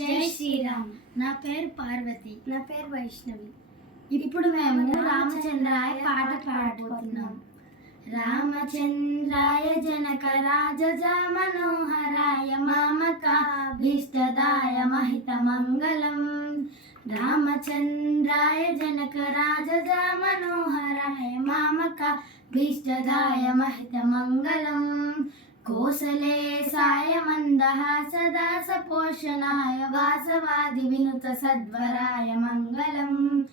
జై శ్రీరామ్. నా పేరు పార్వతి. నా పేరు వైష్ణవి. ఇప్పుడు మేము రామచంద్రాయ పాట పాడబోతున్నాం. రామచంద్రాయ జనక రాజజ మనోహరాయ మామకాభీష్టదాయ మహిత మంగళం. రామచంద్రాయ జనక రాజజ మనోహరాయ మామకాభీష్టదాయ మహిత మంగళం. కోసలేశాయ మందహాసదాస పోషణాయ వాసవాది వినుత సద్వరాయ మంగళం.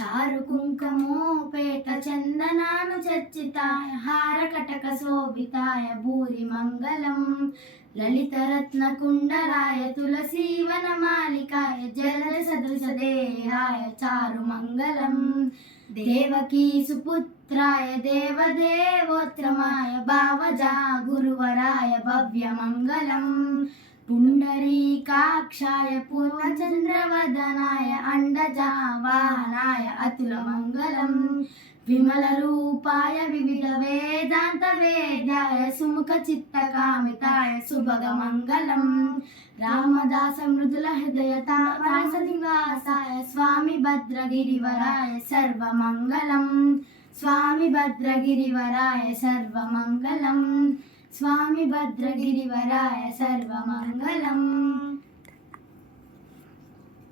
చారు కుంకుమోపేత చందనాను చర్చితాయ హారకటక శోభితాయ భూరి మంగళం. లలితరత్న కుండరాయ తులసీవన మాలికాయ జలద సదృశ దేహాయ చారు మంగళం. దేవకీ సుపుత్రాయ దేవదేవోత్తమాయ భావజా గురువరాయ భవ్య మంగళం. పుండరీకాక్షాయ పూర్ణచంద్రవదనాయ అండజా వాహనాయ అతుల మంగళం. విమల రూపాయ వివిధ వేదాంత వేద్యాయ సుముఖ చిత్త కామితాయ సుభగ మంగళం. రామదాస మృదుల హృదయ తామరస నివాసాయ స్వామి భద్రగిరివరాయ సర్వమంగళం. స్వామి భద్రగిరివరాయ సర్వమంగళం. స్వామి భద్రగిరివరాయ సర్వమంగళం.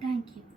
Thank you.